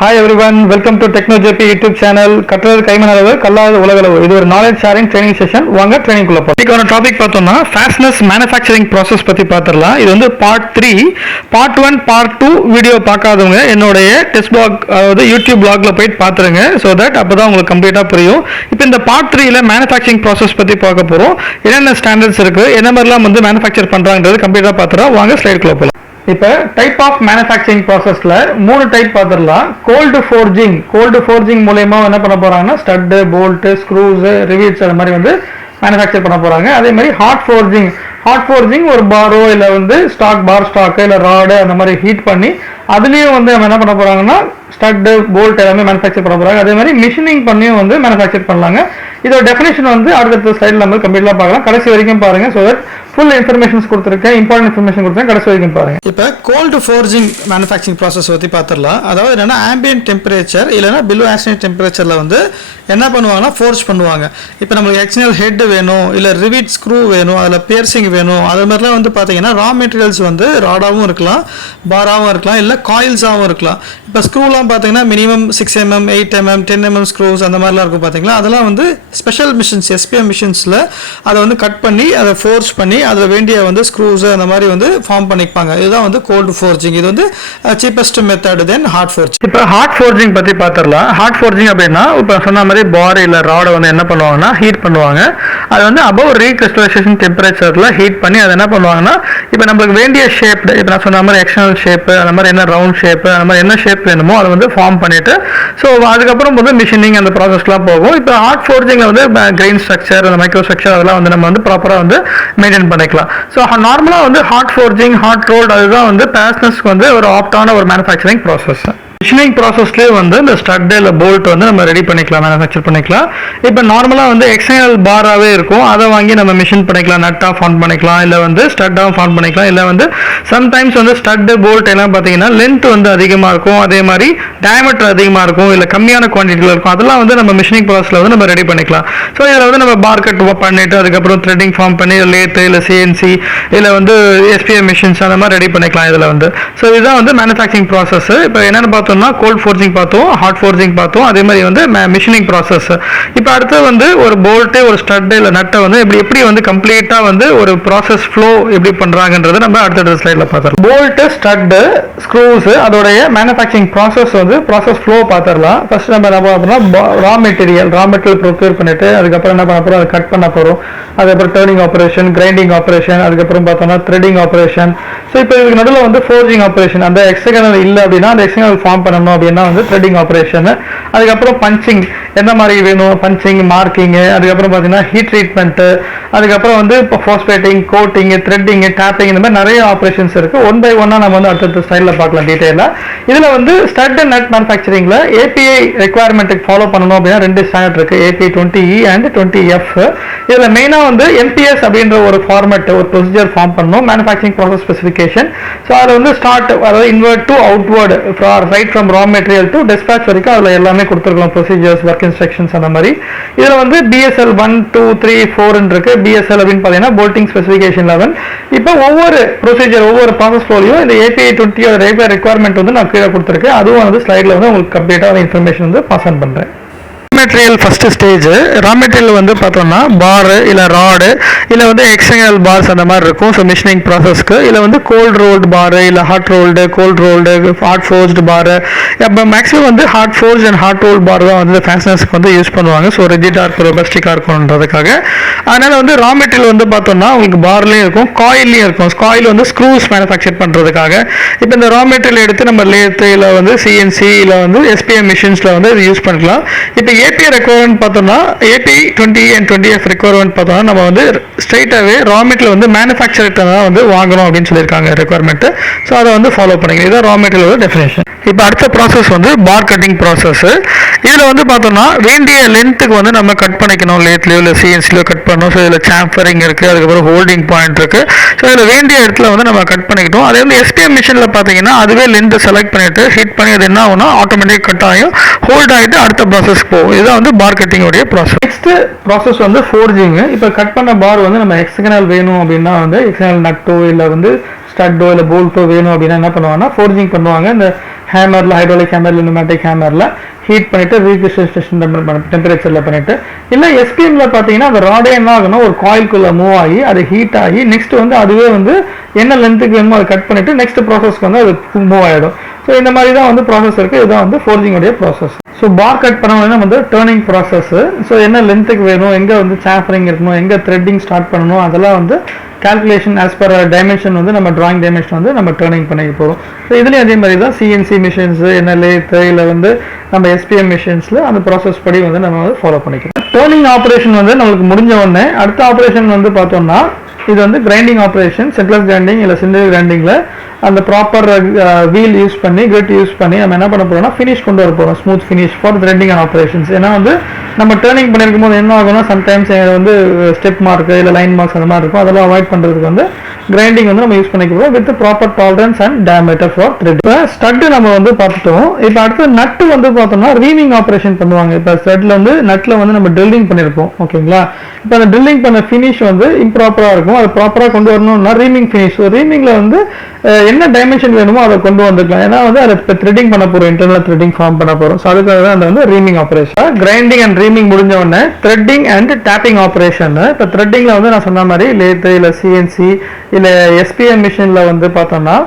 Hi everyone, welcome to TechnoJP YouTube channel. கற்றது கைமணளவு கல்லாத உலகளவு. இது ஒரு நாலேஜ் ஷேரிங் ட்ரைனிங் செஷன். வாங்க ட்ரைனிங் குள்ள போலாம். இன்னைக்கான டாபிக் பார்த்தோம்னா ஃபாஸ்ட்னஸ் மேனுஃபேக்சரிங் ப்ராசஸ் பத்தி பார்த்துடலாம். இது வந்து பார்ட் 3, பார்ட் 1, பார்ட் 2 வீடியோ பார்க்காதவங்க என்னுடைய டெஸ்ட் பிளாக் அதாவது யூடியூப் பிளாக்ல போயிட்டு பார்த்துருங்க. ஸோ தட் அப்பதான் உங்களுக்கு கம்ப்ளீட்டா புரியும். இப்போ இந்த பார்ட் 3ல மேனுஃபேக்சரிங் ப்ராசஸ் பத்தி பார்க்க போறோம். என்னென்ன ஸ்டாண்டர்ட்ஸ் இருக்கு, என்ன மாதிரிலாம் வந்து மேனுஃபேக்சர் பண்றாங்கன்றது கம்ப்ளீட்டா பார்த்துறோம். வாங்க ஸ்லைடுக்குள்ள போலாம். இப்போ டைப் ஆஃப் மேனுஃபேக்சரிங் ப்ராசஸ்ல 3 டைப் பார்த்துடலாம். கோல்டு ஃபோர்ஜிங் மூலமா என்ன பண்ண போறாங்கன்னா ஸ்டட், போல்ட், ஸ்க்ரூஸ், ரிவீட்ஸ் அந்த மாதிரி வந்து மேனுஃபேக்சர் பண்ண போறாங்க. அதே மாதிரி ஹாட் ஃபோர்ஜிங் ஒரு பாரோ இல்லை வந்து ஸ்டாக் இல்லை ராடு அந்த மாதிரி ஹீட் பண்ணி அதுலேயும் வந்து நம்ம என்ன பண்ண போறாங்கன்னா ஸ்டட், போல்ட் எல்லாமே மேனுஃபேக்சர் பண்ண போறாங்க. அதே மாதிரி மிஷினிங் பண்ணியும் வந்து மேனுஃபேக்சர் பண்ணலாங்க. இதோட டெஃபினேஷன் வந்து அடுத்த ஸ்லைடில் நம்ம கம்ப்ளீட்டாக பார்க்கலாம். கடைசி வரைக்கும் பாருங்க. ஸோ தட் ஃபுல் இன்ஃபர்மேஷன்ஸ் கொடுத்துருக்கேன், இம்பார்ட்டன்ட் இன்ஃபர்மேஷன் கொடுத்துருக்கேன். கடைசி வரைக்கும் பாருங்க. இப்போ கோல்டு ஃபோர்ஜிங் மேனுஃபேக்சரிங் ப்ராசஸ் பற்றி பார்த்துடலாம். அதாவது என்னன்னா ஆம்பியன்ட் டெம்பரேச்சர் இல்லைன்னா பிலோ ஆக்சிடென்ட் டெம்பரேச்சரில் வந்து என்ன பண்ணுவாங்கன்னா ஃபோர்ஜ் பண்ணுவாங்க. இப்போ நம்மளுக்கு எக்ஸ்டர்னல் ஹெட் வேணும், இல்லை ரிவீட் ஸ்க்ரூ வேணும், அதில் பியர்சிங் வேணும். அது மாதிரிலாம் வந்து பார்த்தீங்கன்னா ரா மெட்டீரியல்ஸ் வந்து ராடாகவும் இருக்கலாம், பாராகவும் இருக்கலாம், இல்லை காயில்ஸாகவும் இருக்கலாம். இப்போ ஸ்க்ரூலாம் பார்த்தீங்கன்னா minimum 6 mm, 8 mm, 10 mm screws அந்த மாதிரிலாம் இருக்கும் பார்த்தீங்களா. அதெல்லாம் வந்து ஸ்பெஷல் மிஷின்ஸ், SPM மிஷின்ஸில் அதை வந்து கட் பண்ணி அதை ஃபோர்ஸ் பண்ணி அதில் வேண்டிய வந்து ஸ்க்ரூஸ் அந்த மாதிரி வந்து ஃபார்ம் பண்ணிப்பாங்க. இதுதான் வந்து கோல்டு ஃபோர்ஜிங். இது வந்து cheapest method then hot forging. இப்போ ஹாட் ஃபோர்ஜிங் பற்றி பார்த்துடலாம். ஹாட் ஃபோர்ஜிங் அப்படின்னா இப்போ சொன்ன மாதிரி பார் இல்லை ராடை வந்து என்ன பண்ணுவாங்கன்னா ஹீட் பண்ணுவாங்க. அது வந்து அபவ் ரீகிறிஸ்டலைசேஷன் டெம்பரேச்சரில் ஹீட் பண்ணி அதை என்ன பண்ணுவாங்கன்னா இப்போ நம்மளுக்கு வேண்டிய ஷேப், இப்போ நான் சொன்ன மாதிரி எக்ஸ்டர்னல் ஷேப்பு, அந்த மாதிரி என்ன ரவுண்ட் ஷேப்பு, அந்த மாதிரி என்ன ஷேப் வேணுமோ அதை வந்து ஃபார்ம் பண்ணிட்டு ஸோ அதுக்கப்புறம் வந்து மிஷினிங் அந்த ப்ராசஸ்லாம் போகும். இப்போ ஹாட் ஃபோர்ஜிங்கில் வந்து கிரெயின் ஸ்ட்ரக்சர், அந்த மைக்ரோ ஸ்ட்ரக்சர் அதெல்லாம் வந்து நம்ம வந்து ப்ராப்பராக வந்து மெயின்டைன் பண்ணிக்கலாம். ஸோ நார்மலாக வந்து ஹாட் ஃபோர்ஜிங், ஹாட் ரோல்ட் அதுதான் வந்து ஃபாஸ்ட்னஸ்க்கு வந்து ஒரு ஆப்டான ஒரு மேனுஃபேக்சரிங் ப்ராசஸ். மிஷினிங் ப்ராசஸ்லேயே வந்து இந்த ஸ்டட் இல்லை போல்ட் வந்து நம்ம ரெடி பண்ணிக்கலாம், மேனுஃபேக்சர் பண்ணிக்கலாம். இப்போ நார்மலாக வந்து எக்ஸ்டர்னல் பாராகவே இருக்கும், அதை வாங்கி நம்ம மிஷின் பண்ணிக்கலாம், நட்டாக ஃபார்ம் பண்ணிக்கலாம், இல்லை வந்து ஸ்டட்டாக ஃபார்ம் பண்ணிக்கலாம். இல்லை வந்து சம்டைம்ஸ் வந்து ஸ்டட், போல்ட் எல்லாம் பார்த்தீங்கன்னா லென்த் வந்து அதிகமாக இருக்கும், அதே மாதிரி டயமீட்டர் அதிகமாக இருக்கும், இல்லை கம்மியான குவான்டிட்டியில் இருக்கும். அதெல்லாம் வந்து நம்ம மிஷினிங் ப்ராசஸில் வந்து நம்ம ரெடி பண்ணிக்கலாம். ஸோ இதில் வந்து நம்ம பார் கட் பண்ணிட்டு அதுக்கப்புறம் த்ரெட்டிங் ஃபார்ம் பண்ணி லேத்து இல்லை CNC இல்லை வந்து SPM மிஷின்ஸ் அந்த மாதிரி ரெடி பண்ணிக்கலாம் இதில் வந்து. ஸோ இதுதான் வந்து மேனுஃபேக்சரிங் ப்ராசஸ். இப்போ என்னென்னு பார்த்தோம்னா கோல்ட் ஃபோர்ஜிங் பார்த்தோம், ஹாட் ஃபோர்ஜிங் பார்த்தோம், அதே மாதிரி வந்து மிஷினிங் ப்ராசஸ். இப்போ அடுத்து வந்து ஒரு போல்ட்டு, ஒரு ஸ்டட் இல்லை நட்டை வந்து எப்படி வந்து கம்ப்ளீட்டாக வந்து ஒரு ப்ராசஸ் ஃப்ளோ எப்படி பண்ணுறாங்கன்றது நம்ம அடுத்த ஸ்லைடில் பார்த்துடலாம். போல்ட்டு, ஸ்டட்டு, ஸ்க்ரூஸ் அதோடைய மேனுஃபேக்சரிங் ப்ராசஸ் வந்து ப்ராசஸ் ஃப்ளோ பார்த்துடலாம். ஃபர்ஸ்ட் நம்ம என்ன பண்ணோம்னா ரா மெட்டீரியல் ப்ரொக்யூர் பண்ணிட்டு அதுக்கப்புறம் என்ன பண்ண போகிறோம், அதை கட் பண்ண போகிறோம். அதுக்கப்புறம் டர்னிங் ஆப்ரேஷன், கிரைண்டிங் ஆப்ரேஷன், அதுக்கப்புறம் பார்த்தோம்னா த்ரெட்டிங் ஆப்ரேஷன். ஸோ இப்போ இதுக்கு நடுவில் வந்து ஃபோர்ஜிங் ஆப்ரேஷன், அந்த எக்ஸ்டர்னல் இல்லை அப்படின்னா அந்த எக்ஸ்டர்னல் ஃபார்ம் பண்ணணும் அப்படின்னா வந்து த்ரெட்டிங் ஆப்ரேஷன். அதுக்கப்புறம் பஞ்சிங், எந்த மாதிரி வேணும் பஞ்சிங், மார்க்கிங், அதுக்கப்புறம் பார்த்தீங்கன்னா ஹீட் ட்ரீட்மெண்ட்டு, அதுக்கப்புறம் வந்து இப்போ ஃபோஸ்பேட்டிங், கோட்டிங், த்ரெட்டிங், டேப்பிங், இந்த மாதிரி நிறைய ஆப்ரேஷன்ஸ் இருக்குது. ஒன் பை ஒன்னாக நம்ம வந்து அடுத்த ஸ்டைலில் பார்க்கலாம் டீட்டெயிலாக. இதில் வந்து ஸ்டட் அண்ட் நட் மேனுஃபேக்சரிங்கில் API ரெக்குவயர்மெண்ட்டுக்கு ஃபாலோ பண்ணணும் அப்படின்னா 2 ஸ்டாண்டர்ட் இருக்குது, API 20E அண்ட் 20F. இதில் மெயினாக வந்து MPS அப்படின்ற ஒரு ஃபார்மேட், ஒரு ப்ரொசீஜர் ஃபார்ம் பண்ணணும், மேனுஃபேக்சரிங் ப்ராசஸ் ஸ்பெசிஃபிகேஷன். ஸோ அதில் வந்து ஸ்டார்ட் அதாவது inward to outward, right from raw material to dispatch வரைக்கும் அதில் எல்லாமே கொடுத்துருக்கலாம், ப்ரொசீஜர்ஸ், ஒர்க் இன்ஸ்ட்ரக்ஷன்ஸ் அந்த மாதிரி. இதில் வந்து BSL 1, 2, 3, 4 இருக்கு. BSL அப்படின்னு பார்த்தீங்கன்னா போல்டிங் ஸ்பெசிஃபிகேஷன் 11. இப்போ ஒவ்வொரு ப்ரொசீஜர், ஒவ்வொரு ப்ராசஸ் ஃப்ளோலையும் இந்த API 20 ரெக்குவயர்மெண்ட் வந்து நான் கீழே கொடுத்துருக்கேன். அதுவும் வந்து ஸ்லைடில் வந்து உங்களுக்கு கம்ப்ளீட்டாக இன்ஃபர்மேஷன் வந்து பாஸ் ஆன் பண்ணுறேன். Material first stage raw material வந்து பார்த்தோம்னா பார் இல்லை ராடு இல்லை வந்து எக்ஸ்டர்னல் பார்ஸ் அந்த மாதிரி இருக்கும். ஸோ மிஷினிங் ப்ராசஸ்க்கு இல்லை வந்து கோல்ட் ரோல்டு பாரு இல்லை hot rolled, cold rolled, hot forged bar. இப்போ மேக்ஸிமம் வந்து hot forged and hot rolled bar தான் வந்து ஃபேஷனஸ்க்கு வந்து யூஸ் பண்ணுவாங்க. ஸோ ரிஜிட்டாக இருக்கும், ரொபஸ்டிக்காக இருக்கும்ன்றதுக்காக. அதனால் வந்து ரா மெட்டீரியல் வந்து பார்த்தோம்னா உங்களுக்கு பார்லேயும் இருக்கும், காயிலையும் இருக்கும். காயில் வந்து ஸ்க்ரூஸ் மேனுஃபேக்சர் பண்ணுறதுக்காக. இப்போ இந்த ரா மெட்டீரியல் எடுத்து நம்ம லேத்து இல்லை வந்து CNC இல்லை வந்து SPM மிஷின்ஸில் வந்து இது யூஸ் பண்ணிக்கலாம். இப்போ API ரெக்குவயர்மெண்ட் பார்த்தோம்னா API 20E and 20F requirement பார்த்தோம்னா நம்ம வந்து ஸ்ட்ரைட்டாகவே ரா மெட்டீரியல் வந்து மேனுஃபேக்சர்கிட்ட தான் வந்து வாங்கணும் அப்படின்னு சொல்லியிருக்காங்க ரெக்குவயர்மெண்ட். ஸோ அதை வந்து ஃபாலோ பண்ணிக்கலாம். இதுதான் ரா மெட்டீரியல் டெஃபினேஷன். இப்போ அடுத்த ப்ராசஸ் வந்து பார் கட்டிங் ப்ராசஸ். இதில் வந்து பார்த்தோம்னா வேண்டிய லென்த்துக்கு வந்து நம்ம கட் பண்ணிக்கணும், லேத்லையோ இல்லை CNCலையோ கட் பண்ணணும். ஸோ இதில் சாம்பரிங் இருக்குது, அதுக்கப்புறம் ஹோல்டிங் பாயிண்ட் இருக்குது. ஸோ இதில் வேண்டிய இடத்துல வந்து நம்ம கட் பண்ணிக்கிட்டோம். அதே வந்து SPM மிஷினில் பார்த்தீங்கன்னா அதுவே லென்த்தை செலக்ட் பண்ணிவிட்டு ஹீட் பண்ணி அது என்ன ஆகும்னா ஆட்டோமேட்டிக் கட் ஆகும், ஹோல்ட் ஆகிட்டு அடுத்த ப்ராசஸ் போகும். இதுதான் வந்து பார் கட்டிங் உடைய ப்ராசஸ். நெக்ஸ்ட் ப்ராசஸ் வந்து ஃபோர்ஜிங். இப்போ கட் பண்ண பார் வந்து நம்ம எக்ஸ்டர்னல் வேணும் அப்படின்னா வந்து எக்ஸ்டர்னல் நட்டோ இல்லை வந்து ஸ்டட்டோ இல்லை போல்ட்டோ வேணும் அப்படின்னா என்ன பண்ணுவாங்கன்னா ஃபோர்ஜிங் பண்ணுவாங்க. இந்த ஹேமரில், ஹைட்ராலிக் ஹேமரில், நியூமேட்டிக் ஹேமரில் ஹீட் பண்ணிவிட்டு ரீகிறிஸ்டேஷன் டெம்பரேச்சரில் பண்ணிவிட்டு, இல்லை எஸ்பிஎம்மில் பார்த்தீங்கன்னா அந்த ராடே என்ன ஆகுனா ஒரு காயில்குள்ளே மூவ் ஆகி அது ஹீட் ஆகி நெக்ஸ்ட் வந்து அதுவே வந்து என்ன லென்த்துக்கு வேணுமோ அதை கட் பண்ணிவிட்டு நெக்ஸ்ட் ப்ராசஸ்க்கு வந்து அது மூவ் ஆகிடும். ஸோ இந்த மாதிரி தான் வந்து ப்ராசஸ் இருக்குது. இதுதான் வந்து ஃபோர்ஜிங்கோடைய ப்ராசஸ். ஸோ பார் கட் பண்ணணும்னா வந்து டேர்னிங் ப்ராசஸ். ஸோ என்ன லென்த்துக்கு வேணும், எங்கே வந்து சாஃபரிங் இருக்கணும், எங்கே த்ரெட்டிங் ஸ்டார்ட் பண்ணணும், அதெல்லாம் வந்து கால்குலேஷன் ஆஸ் பர் டைமென்ஷன் வந்து நம்ம டிராயிங் டைமென்ஷன் வந்து நம்ம டேர்னிங் பண்ணி போகிறோம். ஸோ இதுலேயும் அதே மாதிரி தான் சிஎன்சி மிஷின்ஸ், என்ன லேத்து, இல்லை வந்து நம்ம எஸ்பிஎம் மிஷின்ஸில் அந்த ப்ராசஸ் படி வந்து நம்ம வந்து ஃபாலோ பண்ணிக்கிறோம். டேர்னிங் ஆப்ரேஷன் வந்து நம்மளுக்கு முடிஞ்ச உடனே அடுத்த ஆப்ரேஷன் வந்து பார்த்தோம்னா இது வந்து கிரைண்டிங் ஆப்ரேஷன், சென்ட்ரல் கிரைண்டிங் இல்லை சிங்கிள் கிரைண்டிங்கில் அந்த ப்ராப்பர் வீல் யூஸ் பண்ணி கிரிட் யூஸ் பண்ணி நம்ம என்ன பண்ண போகிறோம்னா ஃபினிஷ் கொண்டு வர போகிறோம், smooth finish for threading and operations. ஏன்னா வந்து நம்ம டேர்னிங் பண்ணியிருக்கும் போது என்ன ஆகும்னா சம்டைம்ஸ் வந்து ஸ்டெப் மார்க் இல்லை லைன் மார்க்ஸ் அந்த மாதிரி இருக்கும். அதெல்லாம் அவாய்ட் பண்ணுறதுக்கு வந்து கிரைண்டிங் வந்து நம்ம யூஸ் பண்ணிக்கிறோம் with proper tolerance and diameter for thread. இப்போ ஸ்டட்டு நம்ம வந்து பார்த்துட்டோம். இப்போ அடுத்து நட்டு வந்து பார்த்தோம்னா ரீமிங் ஆப்ரேஷன் பண்ணுவாங்க. இப்போ ஸ்டட்டில் வந்து நட்டில் வந்து நம்ம ட்ரில்லிங் பண்ணியிருப்போம், ஓகேங்களா. இப்போ அந்த ட்ரில்லிங் பண்ண ஃபினிஷ் வந்து இம்ப்ராப்பராக இருக்கும். அதை ப்ராப்பராக கொண்டு வரணும்னா ரீமிங் ஃபினிஷ். ரீமிங்கில் வந்து என்ன டைமென்ஷன் வேணுமோ அதை கொண்டு வந்துக்கலாம். ஏன்னா வந்து அதை இப்போ த்ரெட்டிங் பண்ண போகிறோம், இன்டர்னல் த்ரெட்டிங் ஃபார்ம் பண்ண போகிறோம். ஸோ அதுக்காக தான் அந்த வந்து reaming operation. Grinding and reaming முடிஞ்ச உடனே த்ரெட்டிங் அண்ட் டேப்பிங் ஆப்ரேஷன். இப்போ த்ரெட்டிங்கில் வந்து நான் சொன்ன மாதிரி லேத்து இல்லை சிஎன்சி இல்லை எஸ்பிஎம் மிஷினில் வந்து பார்த்தோம்னா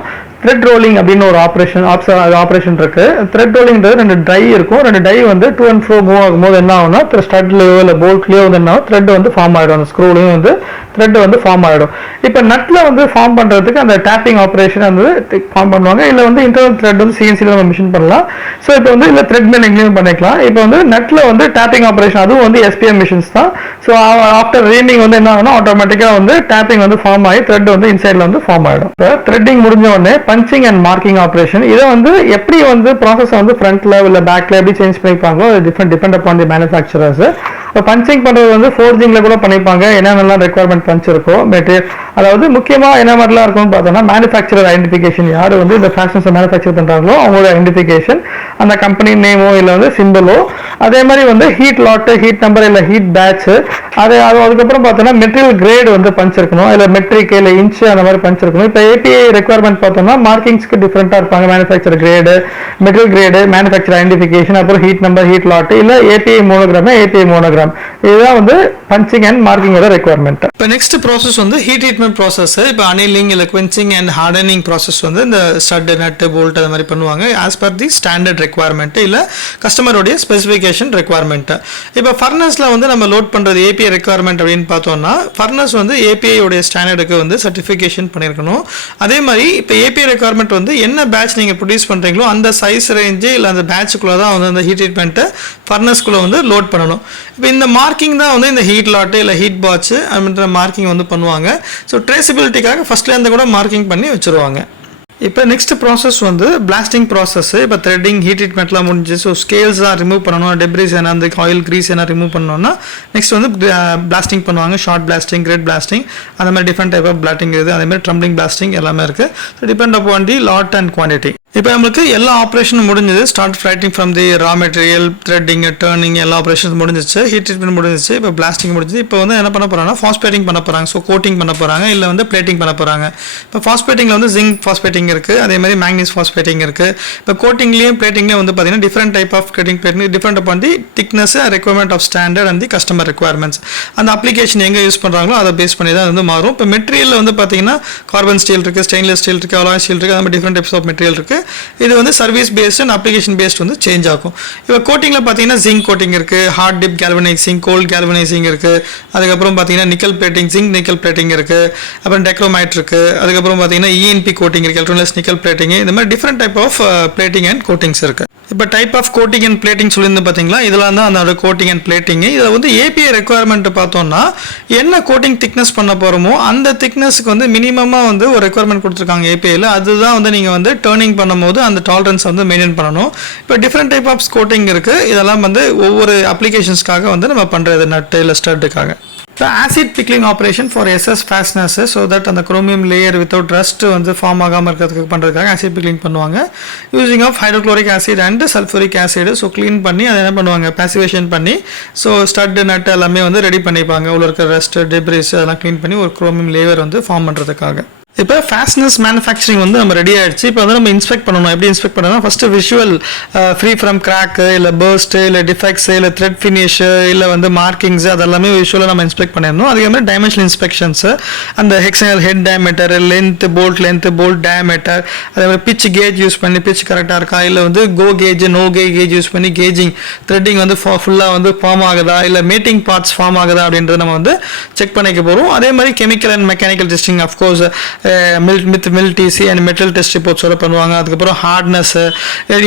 த்ரெட் ரோலிங் அப்படின்னு ஒரு ஆப்ரேஷன் இருக்கு. த்ரெட் ரோலிங்கிறது 2 டை இருக்கும். 2 டை வந்து டூ அண்ட் ஃப்ரோ மூவ் ஆகும்போது என்ன ஆகும்னா ஸ்டட்லயோ இல்லை போல்ட்லயோ வந்து என்ன ஆகும், த்ரெட் வந்து ஃபார்ம் ஆகிடும். அந்த ஸ்க்ரூலையும் வந்து த்ரெட் வந்து ஃபார்ம் ஆகிடும். இப்போ நட்டில் வந்து ஃபார்ம் பண்ணுறதுக்கு அந்த டேப்பிங் ஆப்ரேஷன் வந்து ஃபார்ம் பண்ணுவாங்க. இல்லை வந்து இன்டர்னல் த்ரெட் வந்து சிஎன்சியில் நம்ம மிஷின் பண்ணலாம். ஸோ இப்போ வந்து இல்லை த்ரெட் மில்லிங்லையும் பண்ணிக்கலாம். இப்போ வந்து நட்டில் வந்து டேப்பிங் ஆப்ரேஷன் அதுவும் வந்து எஸ்பிஎம் மிஷின்ஸ் தான். ஸோ ஆஃப்டர் ரீமிங் வந்து என்ன ஆகும்னா ஆட்டோமேட்டிக்காக வந்து டேப்பிங் வந்து ஃபார்ம் ஆகி த்ரெட் வந்து இன்சைடில் வந்து ஃபார்ம் ஆகிடும். இப்போ த்ரெட்டிங் முடிஞ்ச உடனே பஞ்சிங் அண்ட் மார்க்கிங் ஆப்ரேஷன். இதை வந்து எப்படி வந்து ப்ராசஸ் வந்து ஃப்ரண்ட்ல இல்லை பேக்ல எப்படி சேஞ்ச் பண்ணிப்பாங்களோ டிபெண்ட் அப்பான் தி மேனுஃபேக்சரர்ஸ். இப்போ பஞ்சிங் பண்ணுறது வந்து ஃபோர்ஜிங்ல கூட பண்ணிப்பாங்க. என்னென்னலாம் ரெக்குவயர்மெண்ட் பஞ்ச் இருக்கோ மெட்டீரியல், அதாவது முக்கியமாக என்ன மாதிரிலாம் இருக்கும்னு பார்த்தோம்னா மேனுஃபேக்சரர் ஐடென்டிஃபிகேஷன். யார் வந்து இந்த ஃபேஷன்ஸை மேனுஃபேக்சர் பண்ணுறாங்களோ அவங்களோட ஐடென்டிஃபிகேஷன், அந்த கம்பெனி நேமோ இல்லை வந்து சிம்பிளோ, அதே மாதிரி வந்து ஹீட் லாட்டு, ஹீட் நம்பர் இல்லை ஹீட் பேட்ச், அதுக்கப்புறம் பார்த்தோம்னா மெட்டீரியல் கிரேட் வந்து பஞ்ச் இருக்கணும். இல்லை மெட்ரிக் இல்லை இன்ச் அந்த மாதிரி பஞ்ச் இருக்கணும். இப்போ ஏபிஐ ரெக்குவயர்மெண்ட் பார்த்தோம்னா மார்க்கிங்ஸ்க்கு டிஃப்ரெண்ட்டாக இருப்பாங்க. Manufacture grade, material grade, manufacture identification, அப்புறம் ஹீட் நம்பர், ஹீட் லாட்டு, இல்லை ஏபிஐ மோனோகிராம். இதுதான் வந்து பஞ்சிங் அண்ட் மார்க்கிங்கோட ரெக்குவயர்மெண்ட். இப்போ நெக்ஸ்ட் ப்ராசஸ் வந்து ஹீட் ட்ரீட்மெண்ட் ப்ராசஸ். இப்போ அனிலிங் இல்லை குவென்சிங் அண்ட் ஹார்டனிங் ப்ராசஸ் வந்து இந்த ஸ்டட், நட்டு, போல்ட் அது மாதிரி பண்ணுவாங்க as per the standard requirement இல்லை கஸ்டமருடைய ஸ்பெசிஃபிகேஷன் ரெக்குவயர்மெண்ட். இப்போ ஃபர்னஸில் வந்து நம்ம லோட் பண்ணுறது ஏபிஐ ரெக்குவயர்மெண்ட் அப்படின்னு பார்த்தோம்னா ஃபர்னஸ் வந்து ஏபிஐ உடைய ஸ்டாண்டர்டுக்கு வந்து சர்டிஃபிகேஷன் பண்ணியிருக்கணும். அதே மாதிரி இப்போ ஏபிஐ ரெக்குவயர்மெண்ட் வந்து என்ன பேட்ச் நீங்கள் ப்ரொடியூஸ் பண்ணுறீங்களோ அந்த சைஸ் ரேஞ்சு இல்லை அந்த பேட்சுக்குள்ளே தான் வந்து அந்த ஹீட் ட்ரீட்மெண்ட்டை ஃபர்னஸ்குள்ளே வந்து லோட் பண்ணணும். இப்போ இந்த மார்க்கிங் தான் வந்து இந்த ஹீட் லாட்டு இல்லை ஹீட் பாட்ச் அப்படின்ற மார்க்கிங் வந்து பண்ணுவாங்க. ஸோ ட்ரேசிபிலிட்டிக்காக ஃபஸ்ட்லேருந்து கூட மார்க்கிங் பண்ணி வச்சுருவாங்க. இப்போ நெக்ஸ்ட் ப்ராசஸ் வந்து பிளாஸ்டிங் ப்ராசஸ். இப்போ த்ரெட்டிங், ஹீட் ட்ரீட்மெண்ட்லாம் முடிஞ்சு ஸோ ஸ்கேல்ஸ்லாம் ரிமூவ் பண்ணணும், டெப்ரிஸ் என்ன அந்த ஆயில் கிரீஸ் என்ன ரிமூவ் பண்ணணும்னா நெக்ஸ்ட் வந்து பிளாஸ்டிங் பண்ணுவாங்க. ஷார்ட் பிளாஸ்டிங், கிரேட் பிளாஸ்டிங், அந்த மாதிரி டிஃப்ரெண்ட் டைப் ஆஃப் பிளாஸ்டிங் இருக்குது. அதேமாதிரி ட்ரம்பிளிங் பிளாஸ்டிங் எல்லாமே இருக்குது. So depend upon the lot and quantity. இப்போ நம்மளுக்கு எல்லா ஆப்ரேஷனும் முடிஞ்சது. Start fritting from the raw material, threading, turning எல்லா ஆப்ரேஷன்ஸ் முடிஞ்சிச்சு. ஹீட் ட்ரீட்மெண்ட் முடிஞ்சிச்சு. இப்போ பிளாஸ்டிங் முடிஞ்சது. இப்போ வந்து என்ன பண்ண போகிறாங்கன்னா ஃபாஸ்பேட்டிங் பண்ண போகிறாங்க. ஸோ கோட்டிங் பண்ண போகிறாங்க இல்லை வந்து பிளேட்டிங் பண்ண போகிறாங்க. இப்போ ஃபாஸ்பேட்டிங்கில் வந்து ஜிங்க் ஃபாஸ்பேட்டிங் இருக்குது, அதே மாதிரி மேக்னீஸ் ஃபாஸ்பேட்டிங் இருக்குது. இப்போ கோட்டிங்லேயும் பிளேட்டிங்லேயும் வந்து பார்த்தீங்கன்னா different type of plating different upon the thickness, requirement of standard and the customer requirements. அந்த அப்ளிகேஷன் எங்கே யூஸ் பண்ணுறாங்களோ அதை பேஸ் பண்ணி தான் வந்து மாறும். இப்போ மெட்டீரியல் வந்து பார்த்தீங்கன்னா கார்பன் ஸ்டீல் இருக்குது, ஸ்டெயின்லெஸ் ஸ்டீல் இருக்குது, அலாய் ஸ்டீல் இருக்குது, அந்த மாதிரி டிஃப்ரெண்ட் டைப்ஸ் ஆஃப் மெட்டீரியல் இருக்குது. இது வந்து service based and application based வந்து சேஞ்ச் ஆகும். இப்போ கோட்டிங்கில் பார்த்தீங்கன்னா ஜிங்க் கோட்டிங் இருக்குது, hard dip galvanizing, cold galvanizing இருக்குது, அதுக்கப்புறம் பார்த்தீங்கன்னா nickel plating, zinc nickel plating இருக்குது, அப்புறம் டெக்ரோமைட் இருக்குது, அதுக்கப்புறம் பார்த்தீங்கன்னா இஎன்பி கோட்டிங் இருக்குது, எலக்ட்ரோலெஸ் நிக்கல் பிளேட்டிங், இந்த மாதிரி different type of plating and coatings இருக்குது. இப்போ type of coating and plating சொல்லியிருந்து பார்த்தீங்களா, இதெல்லாம் தான் அதோட கோட்டிங் அண்ட் பிளேட்டிங். இதில் வந்து ஏபிஐ ரெக்குவயர்மெண்ட் பார்த்தோம்னா என்ன கோட்டிங் திக்னஸ் பண்ண போகிறோமோ அந்த திக்னஸ்க்கு வந்து மினிமமாக வந்து ஒரு ரெக்குவயர்மெண்ட் கொடுத்துருக்காங்க ஏபிஐயில். அதுதான் வந்து நீங்கள் வந்து டர்னிங் பண்ணும்போது அந்த டாலரன்ஸ் வந்து மெயின்டைன் பண்ணணும். இப்போ டிஃப்ரெண்ட் டைப் ஆஃப் கோட்டிங் இருக்குது. இதெல்லாம் வந்து ஒவ்வொரு அப்ளிகேஷன்ஸ்க்காக வந்து நம்ம பண்ணுறது நட்டு இல்லை ஸ்டட்டுக்காக. The acid pickling operation for SS fasteners, so that அந்த chromium layer without rust வந்து ஃபார்ம் ஆகாமல் இருக்கிறதுக்கு பண்ணுறதுக்காக acid pickling பண்ணுவாங்க using of hydrochloric acid and sulphuric acid. So clean பண்ணி அதை என்ன பண்ணுவாங்க, பேசிவேஷன் பண்ணி ஸோ ஸ்டட்டு நட்டு எல்லாமே வந்து ரெடி பண்ணிப்பாங்க. உள்ள இருக்கிற ரஸ்ட், டெப்ரிஸ் அதெல்லாம் க்ளீன் பண்ணி ஒரு chromium லேயர் வந்து ஃபார்ம் பண்ணுறதுக்காக. இப்போ ஃபாஸ்ட்னஸ் மேனுஃபேக்சரிங் வந்து நம்ம ரெடி ஆகிடுச்சு. இப்போ வந்து நம்ம இன்ஸ்பெக்ட் பண்ணணும். எப்படி இன்ஸ்பெக்ட் பண்ணணும்? First visual free from crack இல்லை பர்ஸ்ட்டு இல்லை டிஃபெக்ட்ஸ் இல்லை த்ரெட் ஃபினிஷு இல்லை வந்து மார்க்கிங்ஸு அதெல்லாமே விஷுவலாக நம்ம இன்ஸ்பெக்ட் பண்ணிடணும். அதே மாதிரி டைமென்ஷனல் இன்ஸ்பெக்ஷன்ஸு அந்த hexagonal head diameter, length bolt diameter, அதே மாதிரி பிச் கேஜ் யூஸ் பண்ணி பிச் கரெக்டாக இருக்கா, இல்லை வந்து go gauge no gauge use பண்ணி கேஜிங் த்ரெட்டிங் வந்து ஃபுல்லாக வந்து ஃபார்ம் ஆகுதா இல்லை மேட்டிங் பார்ட்ஸ் ஃபார்ம் ஆகுதா அப்படின்றத நம்ம வந்து செக் பண்ணிக்க போகிறோம். அதே மாதிரி chemical and mechanical testing of course mill TC and metal test ரிப்போர்ட்ஸோட பண்ணுவாங்க. அதுக்கப்புறம் ஹார்ட்னஸ்,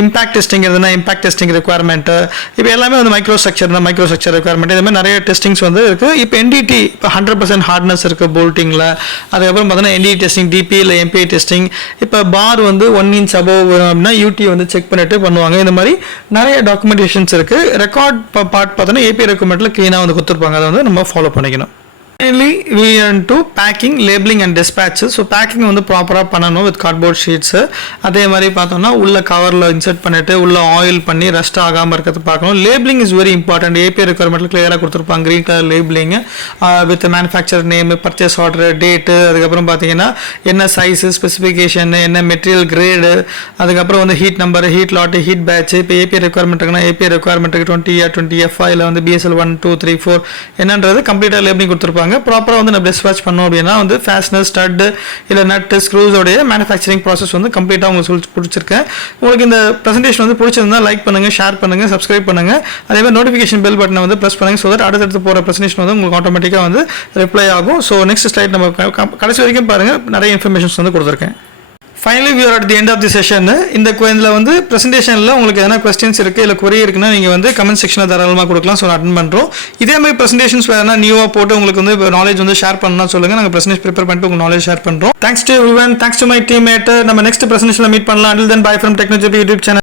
இம்பாக்ட் டெஸ்டிங் இருந்ததுன்னா இம்பாக்ட் டெஸ்டிங் ரெக்யர்மெண்ட்டு, இப்போ எல்லாமே வந்து மைக்ரோ ஸ்ட்ரக்சர் ரெக்யர்மெண்ட், இது மாதிரி நிறைய டெஸ்டிங்ஸ் வந்து இருக்குது. இப்போ என்டிடி இப்போ 100% ஹார்ட்னஸ் இருக்குது போல்ட்டிங்கில். அதுக்கப்புறம் பார்த்தீங்கன்னா என்டிடி டெஸ்டிங், டிபி இல்லை எம்பிஐ டெஸ்டிங். இப்போ பார் வந்து 1 inch above அப்படின்னா யூடி வந்து செக் பண்ணிட்டு பண்ணுவாங்க. இந்த மாதிரி நிறைய டாக்குமெண்டேஷன்ஸ் இருக்குது. ரெக்கார்ட் பார்ட் பார்த்தோன்னா ஏபிஐ ரெக்குமெண்ட்டில் க்ளீனாக வந்து கொடுத்துருப்பாங்க. அதை வந்து நம்ம ஃபாலோ பண்ணிக்கணும். Finally, we are into packing, labeling and dispatches. So packing வந்து ப்ராப்பராக பண்ணணும் வித் கார்ட்போர்ட் ஷீட்ஸு. அதே மாதிரி பார்த்தோம்னா உள்ள கவரில் இன்சர்ட் பண்ணிவிட்டு உள்ள ஆயில் பண்ணி ரஸ்ட் ஆகாமல் இருக்கிறது பார்க்கணும். Labeling is very important. API ரெக்யர்மெண்ட்டில் கிளியராக கொடுத்துருப்பாங்க green colour labeling with manufacturer name, purchase order, date, அதுக்கப்புறம் பார்த்தீங்கன்னா என்ன சைஸு, ஸ்பெசிஃபிகேஷன், என்ன மெட்டீரியல் கிரேடு, அதுக்கப்புறம் வந்து heat number, heat lot, heat batch. இப்போ ஏபிஐ ரெக்யர்மெண்ட் இருக்குன்னா ஏபிஐ ரெக்யர்மெண்ட்டுக்கு 20 இல்லை வந்து BSL 1 2 3 4 என்னன்றது கம்ப்ளீட்டாக லேபிளிங் கொடுத்துருப்பாங்க. ப்ராப்பராக வந்து நம்ம டிஸ்பேட்ச் பண்ணோம் அப்படின்னா வந்து ஃபேஸ்னர், ஸ்டட்டு இல்லை நட்டு, ஸ்க்ரூஸோடைய மேனுஃபேக்சரிங் ப்ராசஸ் வந்து கம்ப்ளீட்டாக உங்களுக்கு பிடிச்சிருக்கேன். உங்களுக்கு இந்த ப்ரெசன்டேஷன் வந்து பிடிச்சிருந்தா லைக் பண்ணுங்கள், ஷேர் பண்ணுங்கள், சப்ஸ்கிரைப் பண்ணுங்கள். அதே மாதிரி நோட்டிஃபிகேஷன் பெல் பட்டனை வந்து ப்ரெஸ் பண்ணுங்கள். ஸோ தட் அடுத்தடுத்து போகிற ப்ரெசன்டேஷன் வந்து உங்களுக்கு ஆட்டோமேட்டிக்காக வந்து ரிப்ளை ஆகும். ஸோ நெக்ஸ்ட் ஸ்லைட் நம்ம கடைசி வரைக்கும் பாருங்கள், நிறைய இன்ஃபர்மேஷன்ஸ் வந்து கொடுத்துருக்கேன். Finally we are at the end of the session. இந்த இதில் வந்து ப்ரெசன்டேஷனில் உங்களுக்கு எதனா கொஸ்டின்ஸ் இருக்குது இல்லை query இருக்குன்னா நீங்கள் வந்து கமெண்ட் செக்ஷனில் தாராளமாக கொடுக்கலாம். ஸோ அட்டன் பண்ணுறோம். இதே மாதிரி ப்ரெசன்டேஷன்ஸ் வேறு நியூவாக போட்டு உங்களுக்கு வந்து நாலேஜ் வந்து ஷேர் பண்ணணும்னா சொல்லுங்கள். நாங்கள் ப்ரெசன்டேஷன் ப்ரிப்பேர் பண்ணிட்டு உங்களுக்கு நாலேஜ் ஷேர் பண்ணுறோம். Thanks to everyone, thanks to my teammate. நம்ம நெக்ஸ்ட் ப்ரெசன்டேஷனில் மீட் பண்ணலாம். Until then, bye from TechnoJP YouTube channel.